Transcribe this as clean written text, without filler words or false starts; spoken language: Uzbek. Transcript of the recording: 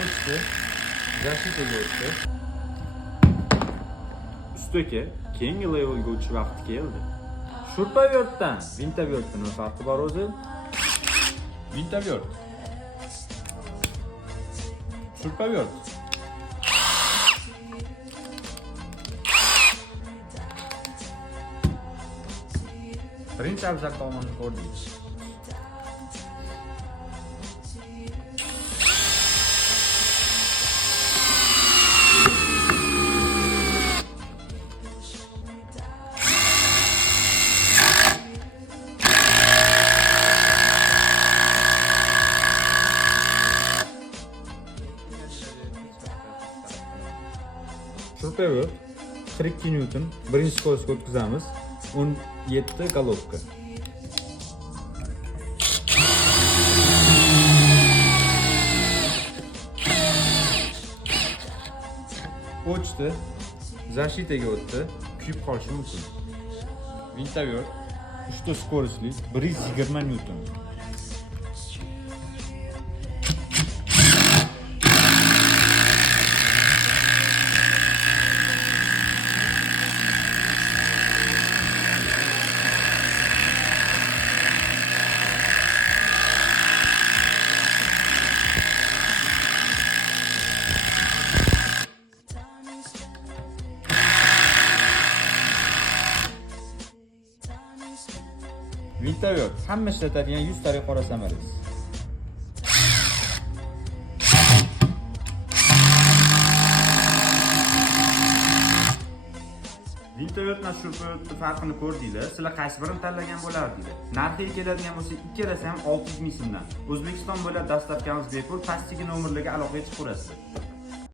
o'tdi. Защитаga o'tdi. Ustoka, keyingi levelga o'tish vaqti keldi. Shurpavertdan Vintavertdan nima farqi bor o'zi? Vintavert. Shurpavert. Birinchi afzal tomonni ko'rdingiz. Shurpavert 42 Newton birinchi skoroskga o'tkazamiz. 17 golovka. O'chdi. Защитаga o'tdi. Kuyib qolishi mumkin. Vintavert 3 skoroskli 120 Newton. Vintavert hamma ishlatadigan 100 talik qora samarasi. Vintavert va Shurpavertning farqini ko'rdinglar. Sizlar qaysi birini tanlagan bo'lardinglar? Narxiga keladigan bo'lsa, ikkalasi ham 600 ming so'mdan. O'zbekiston bo'ylab dastlabkamiz bepul, pastdagi nomerlarga aloqaga chiqaverasizlar.